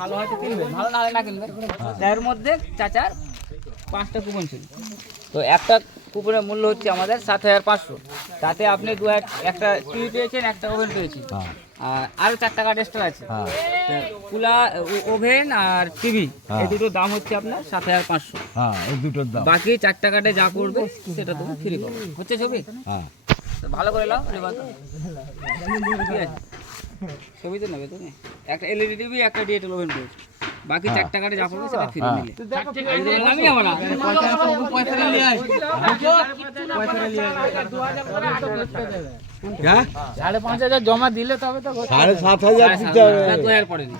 ভালো হয়তো কিনবেন, ভালো না হলে না কিনবেন। এর মধ্যে চাচার 5টা কুপন ছিল, তো একটা কুপনের মূল্য হচ্ছে আমাদের 7,500। তাতে আপনি একটা টিভি পেয়েছেন, একটা ওভেন পেয়েছেন, আর আরও 4 টাকা এক্সট্রা আছে। কুলার, ওভেন আর টিভি, এই দুটোর দাম হচ্ছে আপনার 7,500। এই দুটোর দাম। বাকি 4 টাকাটা যা পড়বে সেটা তুমি ফ্রি পাবে। হচ্ছে ছবি? ভালো করে নাও। ঠিক আছে, ছবি তো নেবে তুমি। একটা এলইডি টিভি, একটা ডিজিটাল ওভেন পেয়েছি, বাকি 4 টাকাটা যা পড়বে সেটা ফ্রি মিলে। আমি যাবো না, পয়সা নিয়ে আয়। 5,500 জমা দিলে তবে তো 7,500 দিতে হবে। 2000 পড়েনি,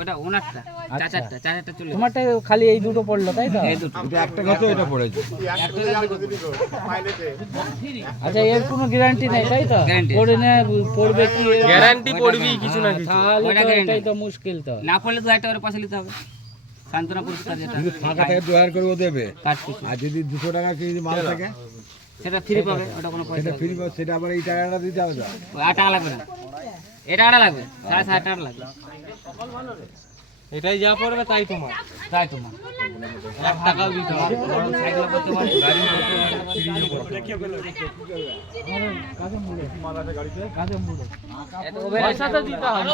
ওটা ওনারটা, চাচারটা চলে তোমারটা খালি এই দুটো পড়লো তাই তো? এই দুটো। এটা একটা কথা এটা পড়েছে। আচ্ছা, এর কোনো গ্যারান্টি নেই তাই তো? Guarantee। পড়বে কি গ্যারান্টি পড়বি কিছু না কিছু। তাহলে ওটা তো guarantee। এটাই তো মুশকিল তো। না পড়লে 2000 টাকা করে পয়সা নিতে হবে। সান্তনা পুরস্কার যেটা কিন্তু ফাঁকা থেকে 2000 করে ও দেবে। কাজ কিছু, আর যদি 200 টাকা কেজি মাল থাকে সেটা ফ্রি পাবে, ওটা কোনো পয়সা সেটা ফ্রি পাবে, সেটা আবার এই টাকাটা দিতে হবে। আর টাকা লাগবে না, এটা টাকা লাগবে, 7,500 টাকা লাগবে। এটাই যা পড়বে তাই তোমার। তাই তোমার 1 টাকাও দিতে হবে। সাইকেল করতে পারো, গাড়ি করতে পারো। পয়সা তো দিতে হবে।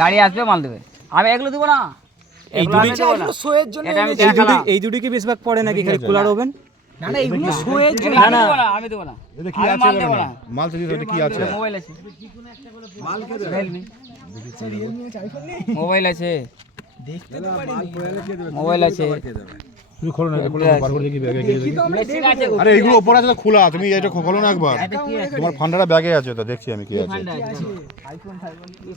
গাড়ি আসবে, মাল দেবে। আমি এগুলো দিব না, এই দুটো কি বেশিরভাগ পড়ে নাকি খালি কুলার ওভেন? না না, এগুলো শোয়ের জন্য। আমি দেবো না, এটা কি আমি আছে মাল বলো দেবো না? না। মাল তো দিতে কি আছে? মোবাইল আছে, মোবাইল আছে, মোবাইল আছে, তুমি খোলো না, খোলো না, বার করে দেখি ব্যাগে কি আছে। মেশিন আছে। আরে এগুলো উপরে আছে তো খোলা, তুমি এটা খোলো না একবার। এটা কি আছে? তোমার ফান্ডাটা ব্যাগে আছে তো, দেখছি আমি কি আছে। ফান্ডা আছে, আইফোন কি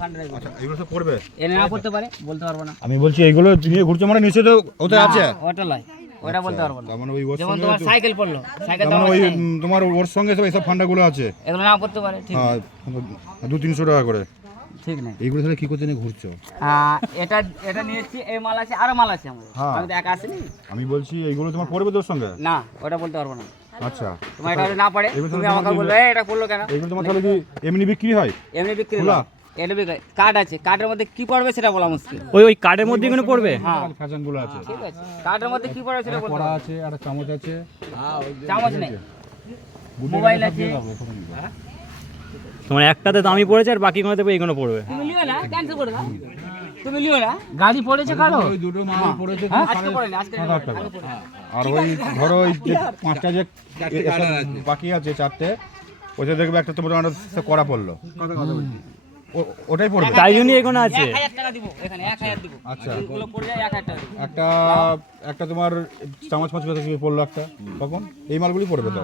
ফান্ডা আছে? আচ্ছা, এগুলো সব করবে? এনে না করতে পারে, বলতে পারবো না। আমি বলছি এগুলো নিয়ে ঘুরছো মানে নিশ্চয়ই তো ওতে আছে। ওটা লাই, ওটা বলতে পারবো না। তার মানে ওই ওর যেমন সঙ্গে তোমার তো- সাইকেল পড়লো, সাইকেল তার দাম মানে ওই আছে, তোমার ওর সঙ্গে সব এইসব ফান্ডাগুলো আছে। এগুলো না করতে পারে, ঠিক হ্যাঁ, 200-300 টাকা করে। ঠিক নাই। এইগুলো তাহলে কি করতে নিয়ে ঘুরছো? এটা এটা নিয়েছি, এই মাল আছে, আরো মাল আছে আমাদের, হ্যাঁ। আমি তো একা আসিনি আমি বলছি এইগুলো তোমার পড়বে তোর সঙ্গে? না, ওটা বলতে পারবো না। আচ্ছা, তোমার এটা যদি না পড়ে, এগুলো তুমি তোমার আমাকে বলবে এটা পড়লো কেন। এইগুলো তোমার তাহলে কি এমনি বিক্রি হয়? এমনি বিক্রি খোলা? না, এটা বিক্রি। কার্ড আছে, কার্ডের মধ্যে কি পড়বে সেটা বলা মুশকিল। ওই কার্ডের মধ্যে কোনো পড়বে? হ্যাঁ, ফ্যাশনগুলো আছে। ঠিক আছে, কার্ডের মধ্যে কি পড়বে সেটা বলতে কড়া পারবো। আছে, আর চামচ আছে। চামচ নেই, মোবাইল আছে। তোমার একটাতে দামি পড়েছে আর বাকিগুলোতে এইগুলো পড়বে। তুমি লিও না, ক্যান্সেল করে দাও। তুমি লিও না, গাড়ি পড়েছে কারো? ওই দুটো মাল পড়েছে আজকে পড়েনি, আজকে 7,000 টাকা। আর ওই ধরো ওই যে 5টা যে বাকি আছে, 4টে, ওইটা দেখবে একটা তোমার কড়া পড়লো, ওটাই পড়বে। তাই জন্যই এগুলো আছে। 1,000 টাকা দিব, এখানে 1,000 দিব। আচ্ছা, এগুলো পড়ে যায় 1,000 টাকা দিব। একটা তোমার চামচ ফাঁচ কথা পড়লো একটা, তখন এই মালগুলি পড়বে তো।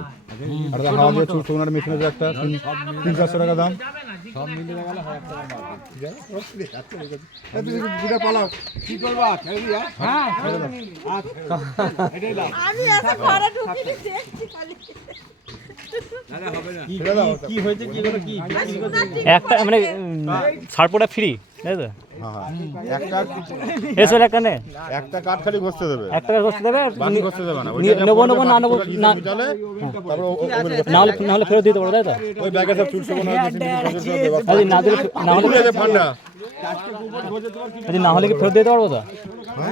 আর হাওয়া দিয়ে সোনার মেশিন আছে একটা, 300-400 টাকা দাম। সব মিলে গেলে 1,000 টাকা মাল। দুটা পালাও কি করবা? হ্যাঁ, কি হয়েছে কি হলো কি? একটা মানে সারপোটা ফ্রি, তাই তো? হ্যাঁ, এসো একটা নে, একটা কাঠ খালি ঘষতে দেবে, একটা করতে দেবে। বাকি ঘষতে দেবে না। নেবো নেবো না নেবো না, তারপর না হলে ফেরত দিতে পারো, তাই তো? ওই ব্যাগে সব চুল শোবো না, আরে না দিলে, না হলে ফান্ডা আরে না হলে কি ফেরত দিতে পারবো তো?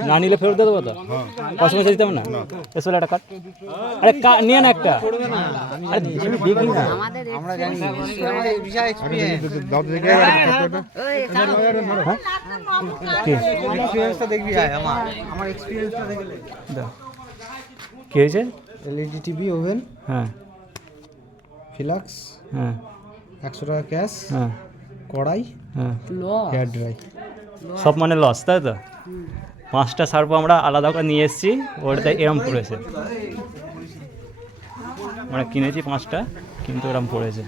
না নিলে ফেরত দিয়ে দেবো তো? পয়সা পয়সা দিতে হবে না? এসো একটা কাট, আরে নিয়ে না একটা। আরে দেখি না, আমরা জানি আমাদের বিশাল এক্সপিরিয়েন্স। দাও তো দেখে এক্সপিরিয়েন্সটা দেখবি ভাই, আমার এক্সপিরিয়েন্সটা দেখলে। কি হয়েছে? এলইডি টিভি, ওভেন, হ্যাঁ ফিলাক্স, হ্যাঁ 100 টাকা ক্যাশ, হ্যাঁ কড়াই, হ্যাঁ, হেয়ার ড্রাই। সব মানে লস, তাই তো? 5টা সার্প আমরা আলাদা করে নিয়ে এসেছি, ওটাতে এরম পড়েছে। আমরা কিনেছি 5টা, কিন্তু এরম পড়েছে।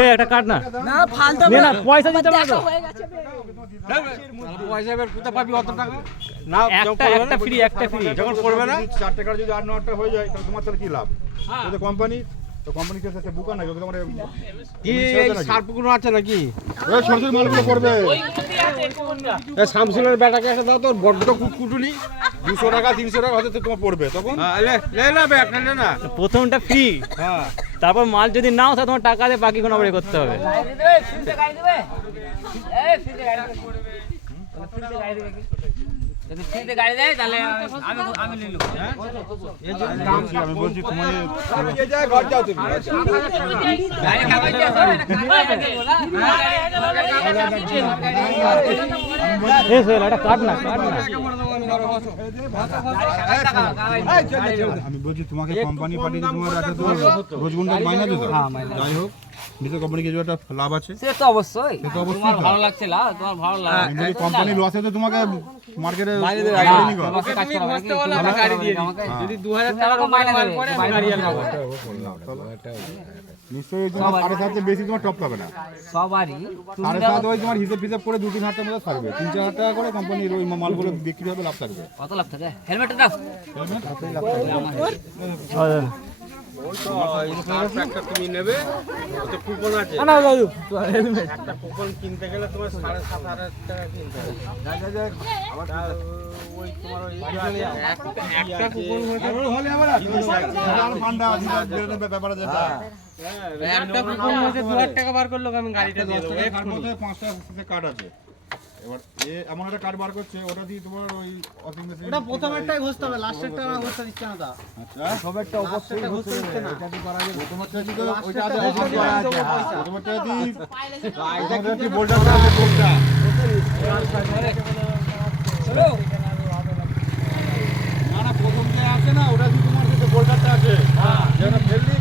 এই একটা কাট না, না ফালতু নে না, পয়সা দিতে পারো তো? পয়সা এবার কোথা পাবি অত টাকা? না, একটা ফ্রি, একটা ফ্রি। যখন পড়বে না 4 টাকার যদি 8-9টা হয়ে যায়, তাহলে তোমার তাহলে কি লাভ? এটা কোম্পানি তো কোম্পানি কে আছে বুকা নাকি ওকে তোমার কি সার পুকুর আছে নাকি ওই সরষের মালগুলো পড়বে শামসুলের বেটাকে একটা দাও তোর বড্ড কুটুনি 200 টাকা 300 টাকা হয়তো তোমার পড়বে তখন না প্রথমটা ফ্রি, হ্যাঁ তারপর মাল যদি নাও তাহলে তোমার টাকা দিয়ে বাকি কোনো আবার করতে হবে। গাড়ি দেবে, ফ্রিতে গাড়ি দেবে। এই ফ্রিতে গাড়ি দেবে। ফ্রিতে গাড়ি দেবে কি? যদি ফ্রিতে গাড়ি দেয় তাহলে আমি নিয়ে নেবো। আমি বলছি তোমার গাড়ি কাগজ দিয়ে আসো, এটা কাগজ দিয়ে বলা। এ সোহেল, এটা কাট না, কাট না। আমি বলছি তোমাকে কোম্পানি পাঠিয়ে তোমার একটা তো রোজগুন্ডা মাইনা দিত যাই হোক নিশ্চয় কোম্পানি কিছু একটা লাভ আছে সে তো অবশ্যই। সে তো অবশ্যই তোমার লাভ। ভালো লাগছে লাভ, তোমার ভালো লাগে। যদি কোম্পানি লস হয় তো তোমাকে মার্কেটে তোমাকে কাজ করা হবে কি? গাড়ি দিয়ে দিই। যদি 2000 টাকার উপরে মাল পড়ে আমি গাড়ি আর নেবো নিশ্চয়ই তোমার 7.5 বেশি তোমার টপ পাবে না সবারই তুমি 7.5 ওই তোমার হিসেব ফিসেব করে 2-3 হাজার টাকার মধ্যে থাকবে 3-4 টাকা করে কোম্পানির ওই মালগুলো বিক্রি হবে লাভ থাকবে কত লাভ থাকে? হেলমেটটা দাও। একটা তুমি নেবে ওতে কুপন আছে একটা কুপন কিনতে গেলে তোমার 7,500 টাকা কিনতে হবে ওই তোমার ওই একটা কুপন ব্যাপার যেটা একটা কুপন হচ্ছে 2000 টাকা বার করলো আমি গাড়িটা দিয়ে দেবো কার্ড মধ্যে 5টা কার্ড আছে এবার এমন একটা কার্ড বার করছে ওটা দিয়ে তোমার ওই ওয়াশিং মেশিন ওটা প্রথমেরটাই ঘষতে হবে, লাস্টেরটা আমার ঘষতে দিচ্ছে না দা। আচ্ছা সবেরটা অবশ্যই ঘষতে দিচ্ছে না। প্রথমটা কি তো ওইটা আছে প্রথমটা কি বোল্ডার আছে বোল্ডার না না প্রথম যে আছে না ওটা কি তোমার যে বোল্ডারটা আছে যেন ফেললি